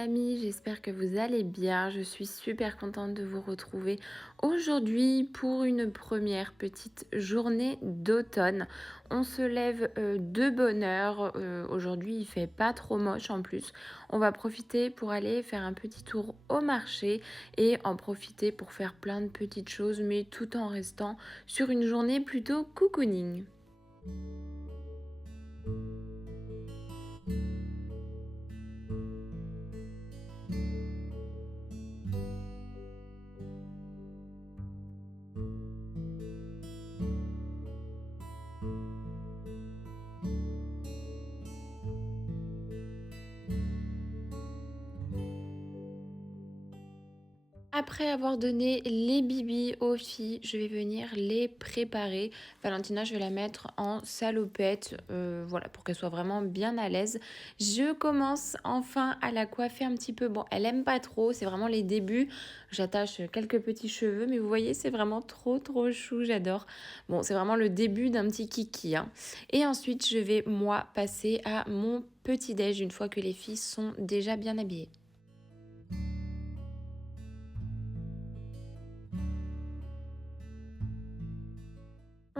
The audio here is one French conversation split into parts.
amis, j'espère que vous allez bien. Je suis super contente de vous retrouver aujourd'hui pour une première petite journée d'automne. On se lève de bonne heure. Aujourd'hui, il fait pas trop moche en plus. On va profiter pour aller faire un petit tour au marché et en profiter pour faire plein de petites choses, mais tout en restant sur une journée plutôt cocooning. Après avoir donné les bibis aux filles, je vais venir les préparer. Valentina, je vais la mettre en salopette, voilà, pour qu'elle soit vraiment bien à l'aise. Je commence enfin à la coiffer un petit peu. Bon, elle aime pas trop, c'est vraiment les débuts. J'attache quelques petits cheveux, mais vous voyez, c'est vraiment trop chou, j'adore. Bon, c'est vraiment le début d'un petit kiki, hein. Et ensuite, je vais, moi, passer à mon petit-déj une fois que les filles sont déjà bien habillées.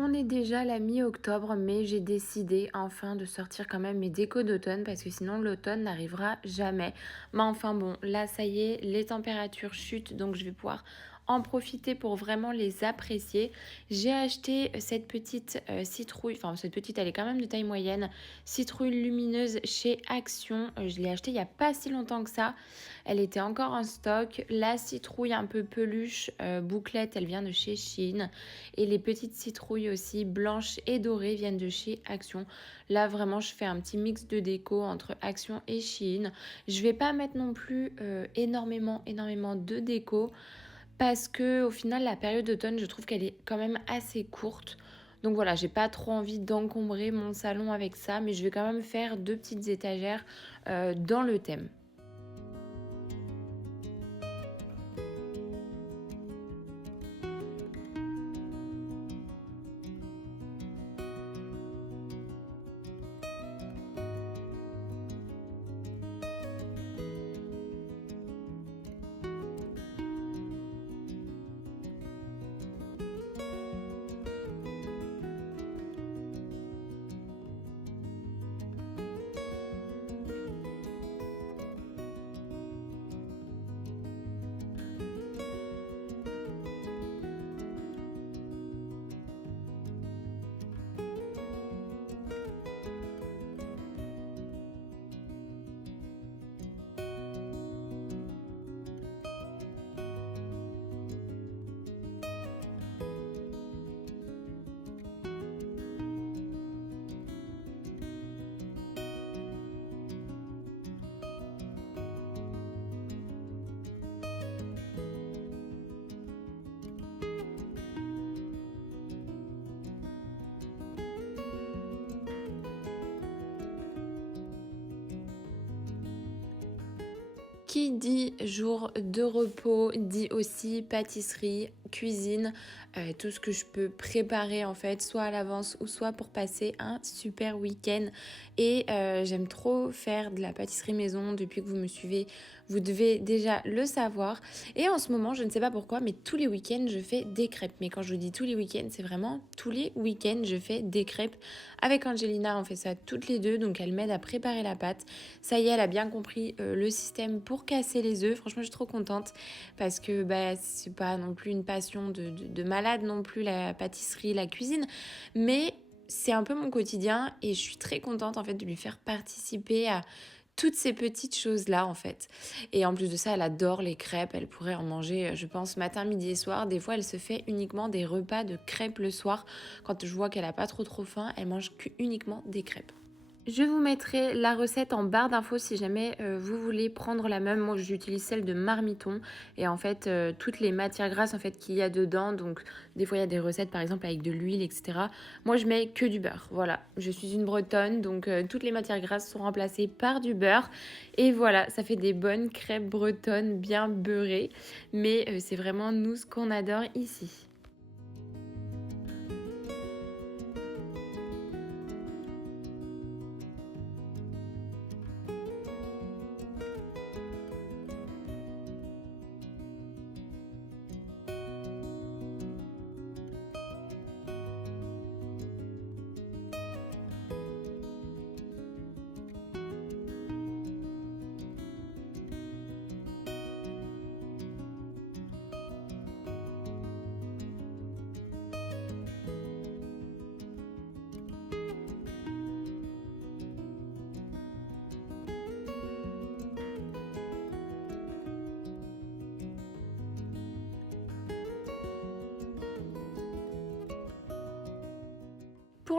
On est déjà la mi-octobre, mais j'ai décidé enfin de sortir quand même mes décos d'automne parce que sinon l'automne n'arrivera jamais. Mais enfin bon, là ça y est, les températures chutent donc je vais pouvoir en profiter pour vraiment les apprécier. J'ai acheté cette petite citrouille, enfin cette petite elle est quand même de taille moyenne, citrouille lumineuse chez Action. Je l'ai achetée il n'y a pas si longtemps que ça. Elle était encore en stock. La citrouille un peu peluche, bouclette, elle vient de chez Shein. Et les petites citrouilles aussi, blanches et dorées, viennent de chez Action. Là, vraiment, je fais un petit mix de déco entre Action et Shein. Je vais pas mettre non plus énormément de déco parce que au final, la période d'automne, je trouve qu'elle est quand même assez courte. Donc voilà, j'ai pas trop envie d'encombrer mon salon avec ça, mais je vais quand même faire deux petites étagères dans le thème. Qui dit jour de repos dit aussi pâtisserie, cuisine, tout ce que je peux préparer en fait, soit à l'avance ou soit pour passer un super week-end. Et j'aime trop faire de la pâtisserie maison. Depuis que vous me suivez, vous devez déjà le savoir. Et en ce moment, je ne sais pas pourquoi, mais tous les week-ends, je fais des crêpes. Mais quand je vous dis tous les week-ends, c'est vraiment tous les week-ends, je fais des crêpes. Avec Angelina, on fait ça toutes les deux, donc elle m'aide à préparer la pâte. Ça y est, elle a bien compris le système pour casser les œufs. Franchement, je suis trop contente parce que bah, c'est pas non plus une passion de malade non plus, la pâtisserie, la cuisine. Mais c'est un peu mon quotidien et je suis très contente en fait de lui faire participer à toutes ces petites choses-là en fait. Et en plus de ça, elle adore les crêpes. Elle pourrait en manger, je pense, matin, midi et soir. Des fois, elle se fait uniquement des repas de crêpes le soir. Quand je vois qu'elle a pas trop faim, elle mange uniquement des crêpes. Je vous mettrai la recette en barre d'infos si jamais vous voulez prendre la même. Moi, j'utilise celle de Marmiton et en fait, toutes les matières grasses en fait qu'il y a dedans. Donc, des fois, il y a des recettes par exemple avec de l'huile, etc. Moi, je mets que du beurre. Voilà, je suis une Bretonne, donc toutes les matières grasses sont remplacées par du beurre. Et voilà, ça fait des bonnes crêpes bretonnes bien beurrées. Mais c'est vraiment nous ce qu'on adore ici.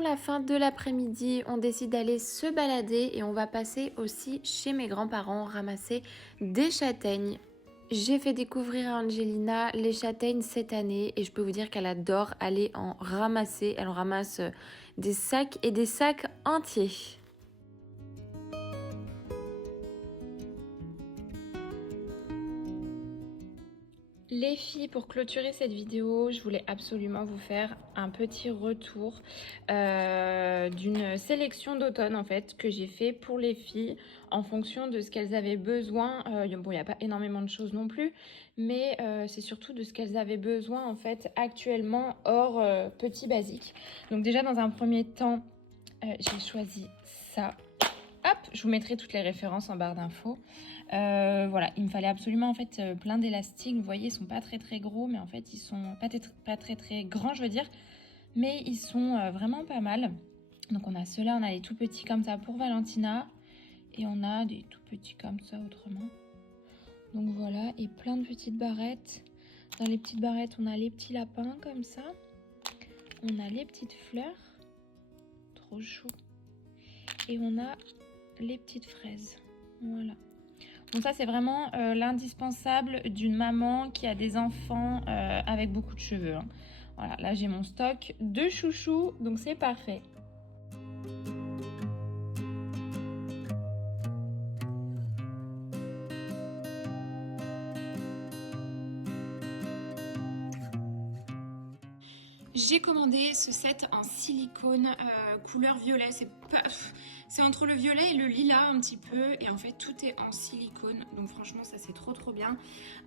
Pour la fin de l'après-midi, on décide d'aller se balader et on va passer aussi chez mes grands-parents ramasser des châtaignes. J'ai fait découvrir à Angelina les châtaignes cette année et je peux vous dire qu'elle adore aller en ramasser. Elle en ramasse des sacs et des sacs entiers. Les filles, pour clôturer cette vidéo, je voulais absolument vous faire un petit retour d'une sélection d'automne en fait que j'ai fait pour les filles en fonction de ce qu'elles avaient besoin. Bon, il n'y a pas énormément de choses non plus, mais c'est surtout de ce qu'elles avaient besoin en fait actuellement hors petit basique. Donc déjà dans un premier temps, j'ai choisi ça. Hop, je vous mettrai toutes les références en barre d'infos. Voilà, il me fallait absolument en fait plein d'élastiques. Vous voyez, ils sont pas très gros, mais en fait ils sont pas très grands, je veux dire, mais ils sont vraiment pas mal. Donc on a ceux-là, on a les tout petits comme ça pour Valentina, et on a des tout petits comme ça autrement. Donc voilà, et plein de petites barrettes. Dans les petites barrettes, on a les petits lapins comme ça. On a les petites fleurs, trop chou. Et on a les petites fraises, voilà. Donc ça c'est vraiment l'indispensable d'une maman qui a des enfants avec beaucoup de cheveux, hein. Voilà, là j'ai mon stock de chouchous, donc c'est parfait. J'ai commandé ce set en silicone couleur violet. C'est entre le violet et le lilas un petit peu. Et en fait, tout est en silicone. Donc franchement, ça c'est trop bien.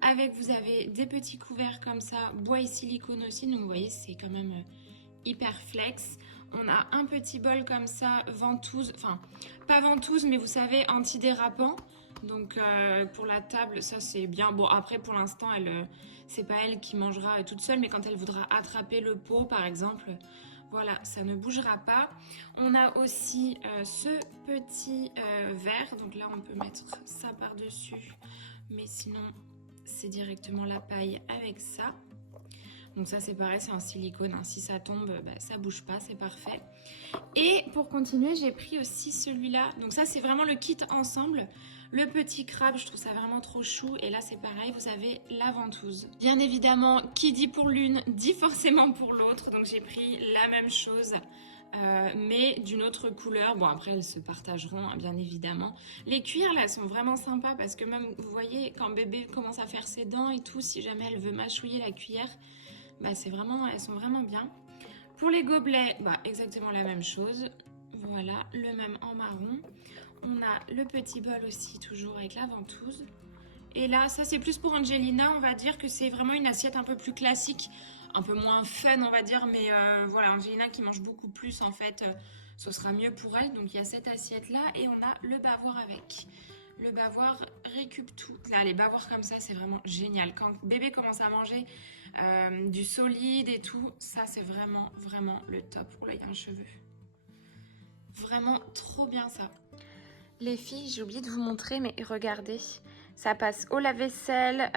Avec, vous avez des petits couverts comme ça, bois et silicone aussi. Donc vous voyez, c'est quand même hyper flex. On a un petit bol comme ça, ventouse. Enfin, pas ventouse, mais vous savez, antidérapant. Donc pour la table, ça c'est bien. Bon, après pour l'instant, c'est pas elle qui mangera toute seule, mais quand elle voudra attraper le pot par exemple, voilà, ça ne bougera pas. On a aussi ce petit verre, donc là on peut mettre ça par-dessus, mais sinon c'est directement la paille avec ça. Donc ça c'est pareil, c'est en silicone, hein. Si ça tombe, bah, ça bouge pas, c'est parfait. Et pour continuer, j'ai pris aussi celui-là. Donc ça c'est vraiment le kit ensemble. Le petit crabe, je trouve ça vraiment trop chou. Et là c'est pareil, vous avez la ventouse. Bien évidemment, qui dit pour l'une, dit forcément pour l'autre. Donc j'ai pris la même chose. Mais d'une autre couleur. Bon, après elles se partageront, hein, bien évidemment. Les cuillères là, elles sont vraiment sympas parce que même, vous voyez, quand bébé commence à faire ses dents et tout, si jamais elle veut mâchouiller la cuillère, bah elles sont vraiment bien. Pour les gobelets, bah exactement la même chose. Voilà, le même en marron. On a le petit bol aussi, toujours avec la ventouse. Et là, ça c'est plus pour Angelina, on va dire que c'est vraiment une assiette un peu plus classique, un peu moins fun on va dire, mais voilà, Angelina qui mange beaucoup plus en fait, ce sera mieux pour elle. Donc il y a cette assiette là et on a le bavoir avec. Le bavoir récup tout. Là, les bavoirs comme ça, c'est vraiment génial. Quand bébé commence à manger du solide et tout, ça c'est vraiment le top. Oh là, il y a un cheveu. Vraiment trop bien ça. Les filles, j'ai oublié de vous montrer, mais regardez. Ça passe au lave-vaisselle,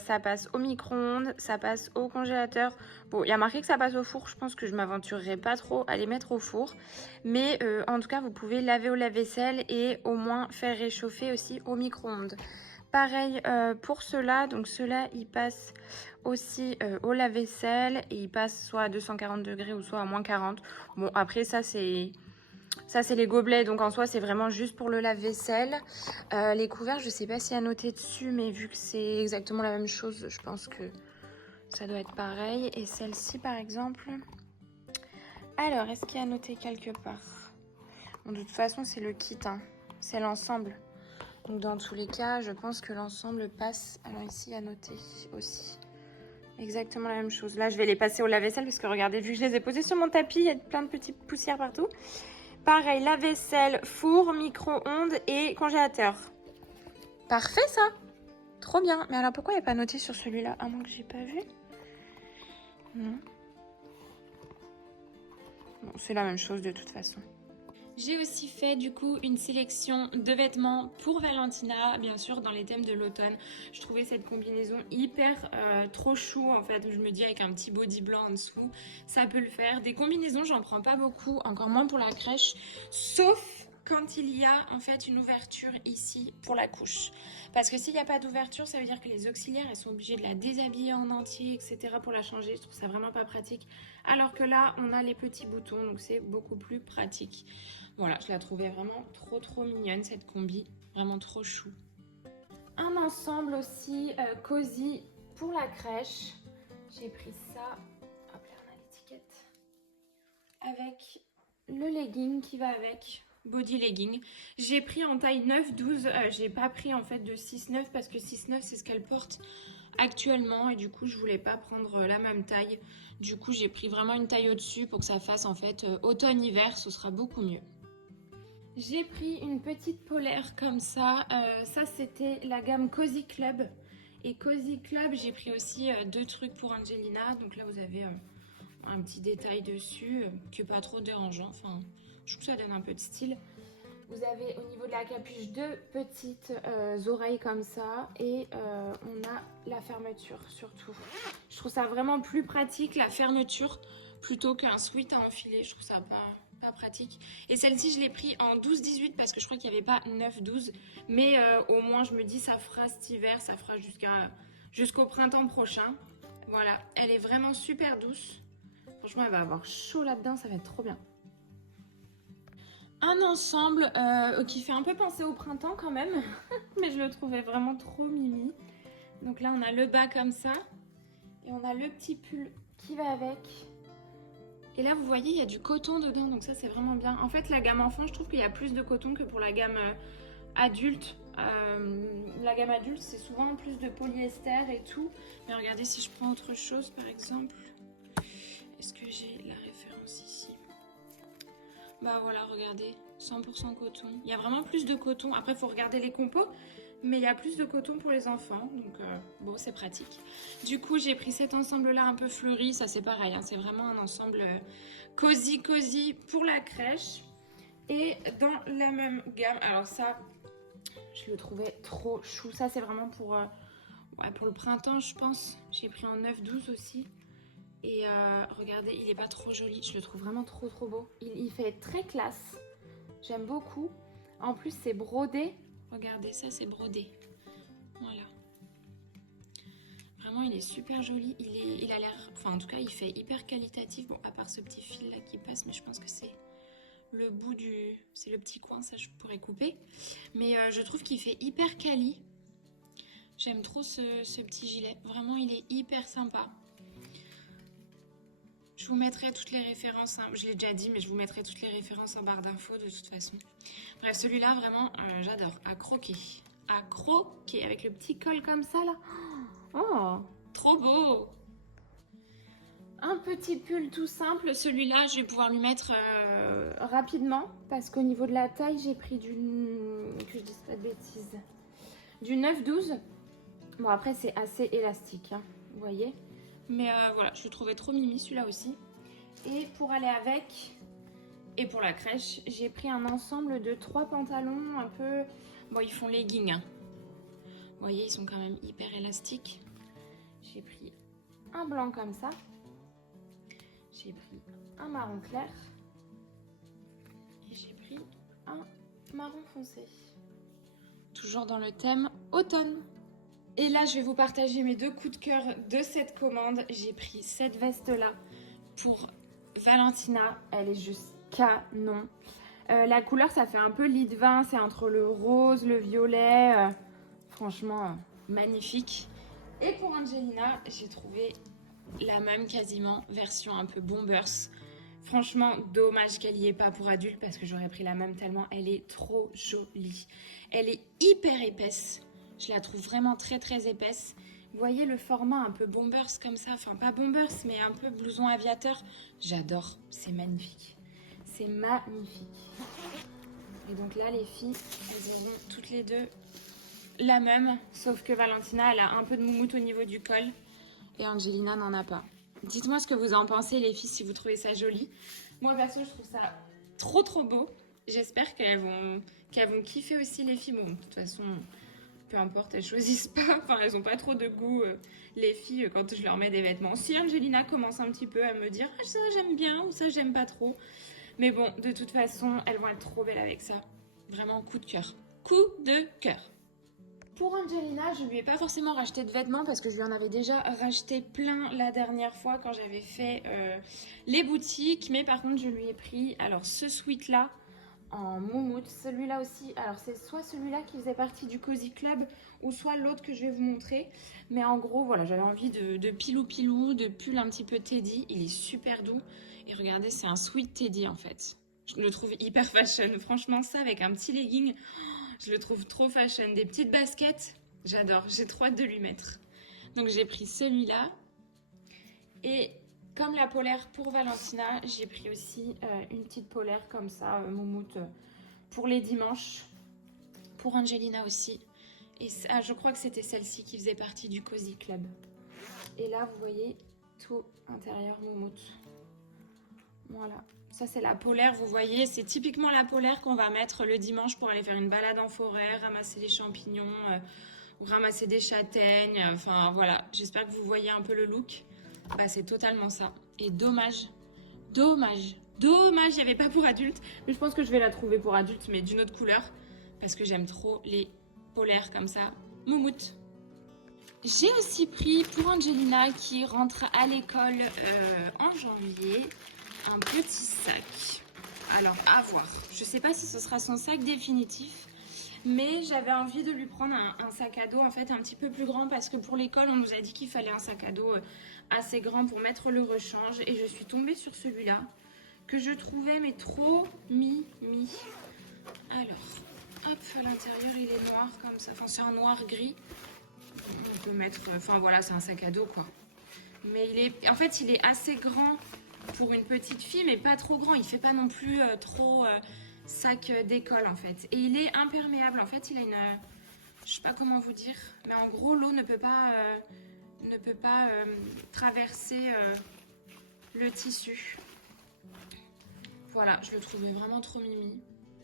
ça passe au micro-ondes, ça passe au congélateur. Bon, il y a marqué que ça passe au four. Je pense que je m'aventurerai pas trop à les mettre au four. Mais en tout cas, vous pouvez laver au lave-vaisselle et au moins faire réchauffer aussi au micro-ondes. Pareil pour ceux-là. Donc ceux-là, ils passent aussi au lave-vaisselle et ils passent soit à 240 degrés ou soit à moins 40. Bon, après, ça, c'est les gobelets, donc en soi c'est vraiment juste pour le lave-vaisselle. Les couverts, je sais pas s'il y a noté dessus, mais vu que c'est exactement la même chose, je pense que ça doit être pareil. Et celle-ci par exemple, alors est-ce qu'il y a noté quelque part? Bon, de toute façon c'est le kit, hein. C'est l'ensemble. Donc dans tous les cas, je pense que l'ensemble passe. Alors ici il y a noté aussi exactement la même chose. Là je vais les passer au lave-vaisselle parce que regardez, vu que je les ai posés sur mon tapis, il y a plein de petites poussières partout. Pareil, lave-vaisselle, four, micro-ondes et congélateur. Parfait ça. Trop bien. Mais alors pourquoi il n'y a pas noté sur celui-là? À moins que j'ai pas vu. Non. Bon, c'est la même chose de toute façon. J'ai aussi fait du coup une sélection de vêtements pour Valentina, bien sûr dans les thèmes de l'automne. Je trouvais cette combinaison hyper trop chou en fait, où je me dis avec un petit body blanc en dessous, ça peut le faire. Des combinaisons, j'en prends pas beaucoup, encore moins pour la crèche, sauf quand il y a en fait une ouverture ici pour la couche. Parce que s'il n'y a pas d'ouverture, ça veut dire que les auxiliaires, elles sont obligées de la déshabiller en entier, etc. pour la changer. Je trouve ça vraiment pas pratique. Alors que là, on a les petits boutons, donc c'est beaucoup plus pratique. Voilà, je la trouvais vraiment trop mignonne cette combi, vraiment trop chou. Un ensemble aussi cosy pour la crèche. J'ai pris ça, hop là on a l'étiquette, avec le legging qui va avec, body legging. J'ai pris en taille 9-12, j'ai pas pris en fait de 6-9 parce que 6-9 c'est ce qu'elle porte actuellement et du coup je voulais pas prendre la même taille. Du coup j'ai pris vraiment une taille au-dessus pour que ça fasse en fait automne-hiver, ce sera beaucoup mieux. J'ai pris une petite polaire comme ça. Ça, c'était la gamme Cozy Club. Et Cozy Club, j'ai pris aussi deux trucs pour Angelina. Donc là, vous avez un petit détail dessus qui n'est pas trop dérangeant. Enfin, je trouve que ça donne un peu de style. Vous avez au niveau de la capuche deux petites oreilles comme ça. Et on a la fermeture surtout. Je trouve ça vraiment plus pratique, la fermeture, plutôt qu'un sweat à enfiler. Je trouve ça pas pratique. Et celle-ci, je l'ai pris en 12-18 parce que je crois qu'il n'y avait pas 9-12. Mais au moins, je me dis, ça fera cet hiver, ça fera jusqu'au printemps prochain. Voilà, elle est vraiment super douce. Franchement, elle va avoir chaud là-dedans, ça va être trop bien. Un ensemble qui fait un peu penser au printemps quand même, mais je le trouvais vraiment trop mimi. Donc là, on a le bas comme ça, et on a le petit pull qui va avec. Et là, vous voyez, il y a du coton dedans, donc ça, c'est vraiment bien. En fait, la gamme enfant, je trouve qu'il y a plus de coton que pour la gamme adulte. La gamme adulte, c'est souvent plus de polyester et tout. Mais regardez, si je prends autre chose, par exemple, est-ce que j'ai la référence ici? Bah voilà, regardez, 100% coton. Il y a vraiment plus de coton. Après, il faut regarder les compos, mais il y a plus de coton pour les enfants, donc bon, c'est pratique. Du coup, j'ai pris cet ensemble-là un peu fleuri. Ça, c'est pareil, hein, c'est vraiment un ensemble cosy pour la crèche. Et dans la même gamme, alors ça, je le trouvais trop chou. Ça, c'est vraiment pour le printemps, je pense. J'ai pris en 9-12 aussi. Et regardez, il est pas trop joli. Je le trouve vraiment trop beau. Il fait très classe. J'aime beaucoup. En plus, c'est brodé. Regardez, ça, c'est brodé. Voilà. Vraiment, il est super joli. Il a l'air... Enfin, en tout cas, il fait hyper qualitatif. Bon, à part ce petit fil là qui passe, mais je pense que c'est le bout du... C'est le petit coin, ça, je pourrais couper. Mais je trouve qu'il fait hyper quali. J'aime trop ce petit gilet. Vraiment, il est hyper sympa. Je vous mettrai toutes les références, hein. Je l'ai déjà dit, mais je vous mettrai toutes les références en barre d'infos de toute façon. Bref, celui-là, vraiment, j'adore. À croquer. À croquer, avec le petit col comme ça, là. Oh, trop beau! Un petit pull tout simple. Celui-là, je vais pouvoir lui mettre rapidement, parce qu'au niveau de la taille, j'ai pris que je dise pas de bêtises, du 9-12. Bon, après, c'est assez élastique, hein, vous voyez. Mais voilà, je le trouvais trop mimi celui-là aussi. Et pour aller avec, et pour la crèche, j'ai pris un ensemble de 3 pantalons un peu... Bon, ils font legging, hein. Vous voyez, ils sont quand même hyper élastiques. J'ai pris un blanc comme ça. J'ai pris un marron clair. Et j'ai pris un marron foncé. Toujours dans le thème automne. Et là, je vais vous partager mes deux coups de cœur de cette commande. J'ai pris cette veste-là pour Valentina. Elle est juste canon. La couleur, ça fait un peu lit de vin. C'est entre le rose, le violet. Franchement, magnifique. Et pour Angelina, j'ai trouvé la même quasiment, version un peu bombers. Franchement, dommage qu'elle n'y ait pas pour adulte parce que j'aurais pris la même tellement elle est trop jolie. Elle est hyper épaisse. Je la trouve vraiment très épaisse. Vous voyez le format un peu bombers comme ça. Enfin, pas bombers, mais un peu blouson aviateur. J'adore. C'est magnifique. C'est magnifique. Et donc là, les filles, elles auront toutes les deux la même. Sauf que Valentina, elle a un peu de moumoute au niveau du col. Et Angelina n'en a pas. Dites-moi ce que vous en pensez, les filles, si vous trouvez ça joli. Moi, perso, je trouve ça trop beau. J'espère qu'elles vont kiffer aussi les filles. Bon, de toute façon, peu importe, elles choisissent pas. Enfin, elles ont pas trop de goût, les filles, quand je leur mets des vêtements. Si Angelina commence un petit peu à me dire ah, ça j'aime bien ou ça j'aime pas trop. Mais bon, de toute façon, elles vont être trop belles avec ça. Vraiment coup de cœur. Coup de cœur. Pour Angelina, je lui ai pas forcément racheté de vêtements parce que je lui en avais déjà racheté plein la dernière fois quand j'avais fait les boutiques. Mais par contre, je lui ai pris alors ce sweat là en moumoute. Celui-là aussi, alors c'est soit celui-là qui faisait partie du Cozy Club ou soit l'autre que je vais vous montrer. Mais en gros, voilà, j'avais envie de pilou-pilou, de pull un petit peu Teddy. Il est super doux. Et regardez, c'est un sweat Teddy en fait. Je le trouve hyper fashion. Franchement, ça avec un petit legging, je le trouve trop fashion. Des petites baskets, j'adore. J'ai trop hâte de lui mettre. Donc j'ai pris celui-là. Et comme la polaire pour Valentina, j'ai pris aussi une petite polaire comme ça, moumoute, pour les dimanches. Pour Angelina aussi. Et ça, je crois que c'était celle-ci qui faisait partie du Cozy Club. Et là, vous voyez, tout intérieur moumoute. Voilà. Ça, c'est la polaire, vous voyez. C'est typiquement la polaire qu'on va mettre le dimanche pour aller faire une balade en forêt, ramasser des champignons, ou ramasser des châtaignes. Enfin, voilà. J'espère que vous voyez un peu le look. Bah, c'est totalement ça. Et dommage, il n'y avait pas pour adultes. Mais je pense que je vais la trouver pour adultes, mais d'une autre couleur. Parce que j'aime trop les polaires comme ça. Moumoute. J'ai aussi pris pour Angelina qui rentre à l'école en janvier un petit sac. Alors, à voir. Je sais pas si ce sera son sac définitif. Mais j'avais envie de lui prendre un sac à dos en fait un petit peu plus grand parce que pour l'école on nous a dit qu'il fallait un sac à dos assez grand pour mettre le rechange et je suis tombée sur celui-là que je trouvais mais trop mimi. Alors, hop, à l'intérieur il est noir comme ça, enfin c'est un noir gris. On peut mettre, enfin voilà c'est un sac à dos quoi. Mais en fait il est assez grand pour une petite fille mais pas trop grand, il fait pas non plus trop... sac d'école en fait et il est imperméable en fait il a une je sais pas comment vous dire mais en gros l'eau ne peut pas traverser le tissu. Voilà, je le trouvais vraiment trop mimi,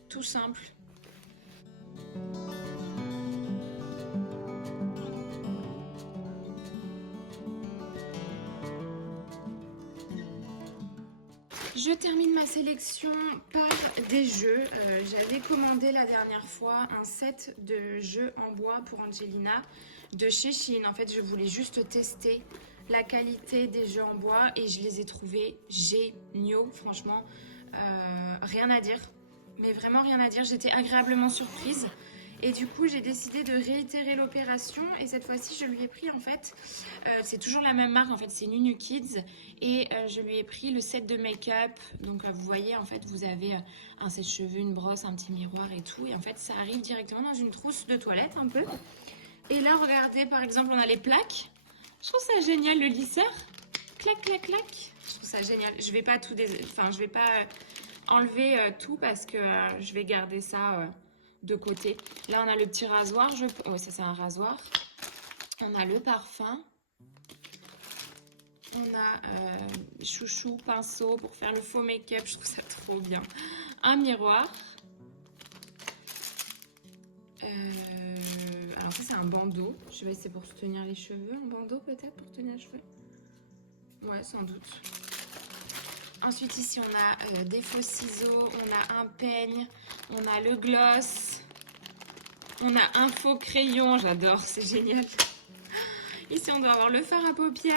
tout simple. Je termine ma sélection par des jeux. J'avais commandé la dernière fois un set de jeux en bois pour Angelina de chez Shein. En fait, je voulais juste tester la qualité des jeux en bois et je les ai trouvés géniaux. Franchement, rien à dire. Mais vraiment rien à dire. J'étais agréablement surprise. Et du coup, j'ai décidé de réitérer l'opération. Et cette fois-ci, je lui ai pris en fait, c'est toujours la même marque en fait, c'est Nunu Kids. Et je lui ai pris le set de make-up. Donc vous voyez, en fait, vous avez un sèche-cheveux, une brosse, un petit miroir et tout. Et en fait, ça arrive directement dans une trousse de toilette un peu. Et là, regardez, par exemple, on a les plaques. Je trouve ça génial, le lisseur. Clac, clac, clac. Je trouve ça génial. Je vais pas tout je vais pas enlever tout parce que je vais garder ça de côté. Là, on a le petit rasoir. Oh, ça, c'est un rasoir. On a le parfum. On a chouchou, pinceau pour faire le faux make-up. Je trouve ça trop bien. Un miroir. Alors ça, c'est un bandeau. Je sais pas si c'est pour tenir les cheveux. Un bandeau peut-être pour tenir les cheveux. Ouais, sans doute. Ensuite, ici, on a des faux ciseaux. On a un peigne. On a le gloss. On a un faux crayon. J'adore, c'est génial. Ici, on doit avoir le fard à paupières.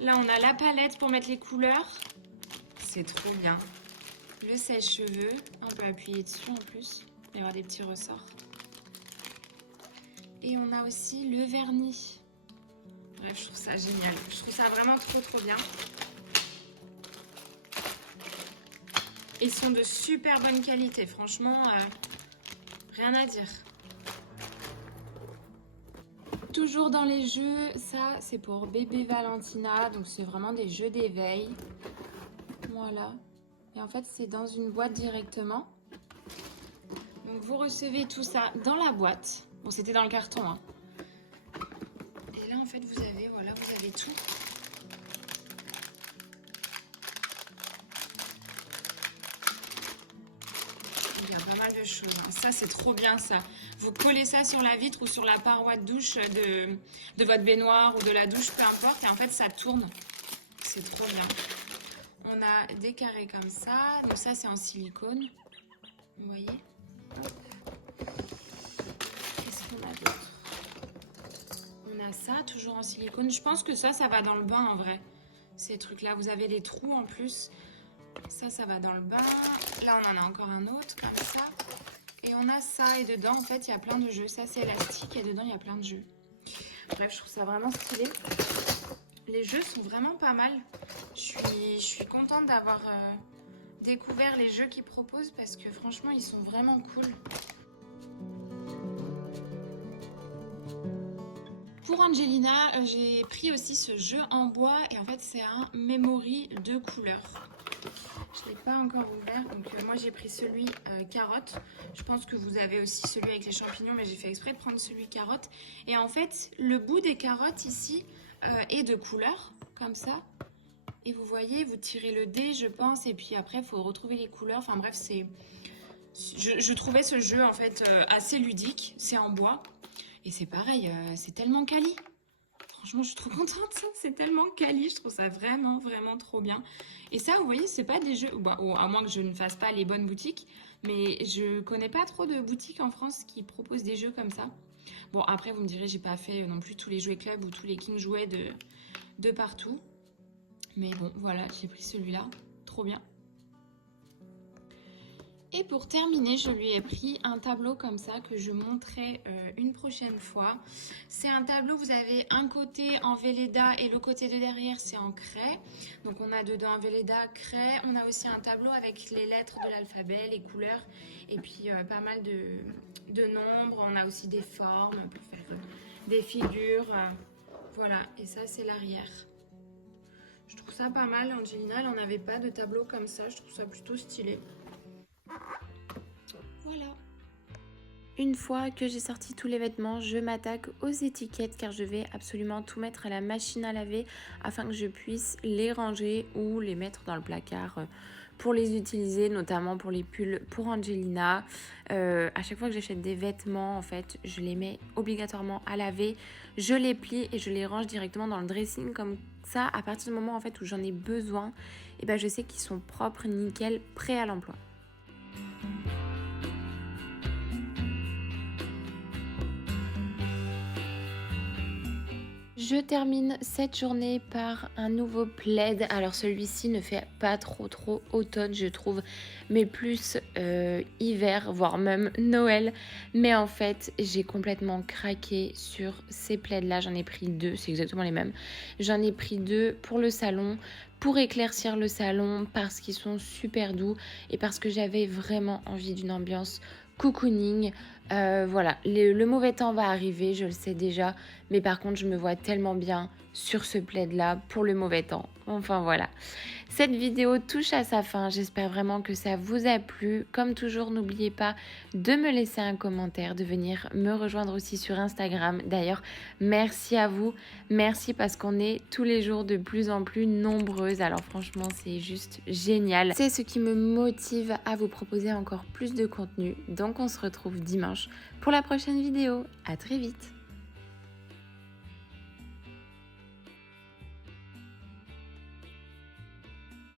Là, on a la palette pour mettre les couleurs. C'est trop bien. Le sèche-cheveux. On peut appuyer dessus en plus. Il va y avoir des petits ressorts. Et on a aussi le vernis. Bref, je trouve ça génial. Je trouve ça vraiment trop, trop bien. Ils sont de super bonne qualité. Franchement, rien à dire. Toujours dans les jeux, ça c'est pour bébé Valentina, donc c'est vraiment des jeux d'éveil. Voilà. Et en fait c'est dans une boîte directement. Donc vous recevez tout ça dans la boîte. Bon, c'était dans le carton, hein. Et là en fait vous avez, voilà, vous avez tout. chose. Hein. Ça, c'est trop bien, ça. Vous collez ça sur la vitre ou sur la paroi de douche de votre baignoire ou de la douche, peu importe. Et en fait, ça tourne. C'est trop bien. On a des carrés comme ça. Donc ça, c'est en silicone. Vous voyez? Qu'est-ce qu'on a d'autre? On a ça, toujours en silicone. Je pense que ça va dans le bain, en vrai. Ces trucs-là, vous avez des trous en plus. Ça va dans le bain. Là, on en a encore un autre, comme ça. Et on a ça. Et dedans, en fait, il y a plein de jeux. Ça, c'est élastique. Et dedans, il y a plein de jeux. Bref, je trouve ça vraiment stylé. Les jeux sont vraiment pas mal. Je suis contente d'avoir découvert les jeux qu'ils proposent parce que franchement, ils sont vraiment cool. Pour Angelina, j'ai pris aussi ce jeu en bois et en fait, c'est un memory de couleurs. Je ne l'ai pas encore ouvert, donc moi j'ai pris celui carotte. Je pense que vous avez aussi celui avec les champignons, mais j'ai fait exprès de prendre celui carotte. Et en fait, le bout des carottes ici est de couleur, comme ça. Et vous voyez, vous tirez le dé, je pense, et puis après, il faut retrouver les couleurs. Enfin bref, je trouvais ce jeu en fait assez ludique. C'est en bois. Et c'est pareil, c'est tellement quali. Franchement, je suis trop contente, ça. C'est tellement quali, je trouve ça vraiment, vraiment trop bien. Et ça, vous voyez, c'est pas des jeux... Bon, à moins que je ne fasse pas les bonnes boutiques. Mais je connais pas trop de boutiques en France qui proposent des jeux comme ça. Bon, après, vous me direz, j'ai pas fait non plus tous les jouets club ou tous les King jouets de partout. Mais bon, voilà, j'ai pris celui-là. Trop bien. Et pour terminer, je lui ai pris un tableau comme ça que je montrerai une prochaine fois. C'est un tableau, vous avez un côté en Velleda et le côté de derrière, c'est en craie. Donc on a dedans un Velleda, craie. On a aussi un tableau avec les lettres de l'alphabet, les couleurs et puis pas mal de nombres. On a aussi des formes pour faire des figures. Voilà, et ça c'est l'arrière. Je trouve ça pas mal. Angelina, elle n'en avait pas de tableau comme ça. Je trouve ça plutôt stylé. Voilà. Une fois que j'ai sorti tous les vêtements, je m'attaque aux étiquettes car je vais absolument tout mettre à la machine à laver afin que je puisse les ranger ou les mettre dans le placard pour les utiliser, notamment pour les pulls pour Angelina. À chaque fois que j'achète des vêtements, en fait, je les mets obligatoirement à laver, je les plie et je les range directement dans le dressing comme ça. À partir du moment en fait où j'en ai besoin, et ben je sais qu'ils sont propres, nickel, prêts à l'emploi. Je termine cette journée par un nouveau plaid. Alors celui-ci ne fait pas trop automne je trouve, mais plus hiver, voire même Noël. Mais en fait, j'ai complètement craqué sur ces plaids-là. J'en ai pris 2, c'est exactement les mêmes. J'en ai pris 2 pour le salon, pour éclaircir le salon, parce qu'ils sont super doux et parce que j'avais vraiment envie d'une ambiance cocooning. Voilà, le mauvais temps va arriver, je le sais déjà, mais par contre je me vois tellement bien sur ce plaid là pour le mauvais temps. Enfin voilà, cette vidéo touche à sa fin, j'espère vraiment que ça vous a plu. Comme toujours, n'oubliez pas de me laisser un commentaire, de venir me rejoindre aussi sur Instagram. D'ailleurs, merci à vous, merci parce qu'on est tous les jours de plus en plus nombreuses. Alors franchement, c'est juste génial. C'est ce qui me motive à vous proposer encore plus de contenu. Donc on se retrouve dimanche pour la prochaine vidéo. À très vite.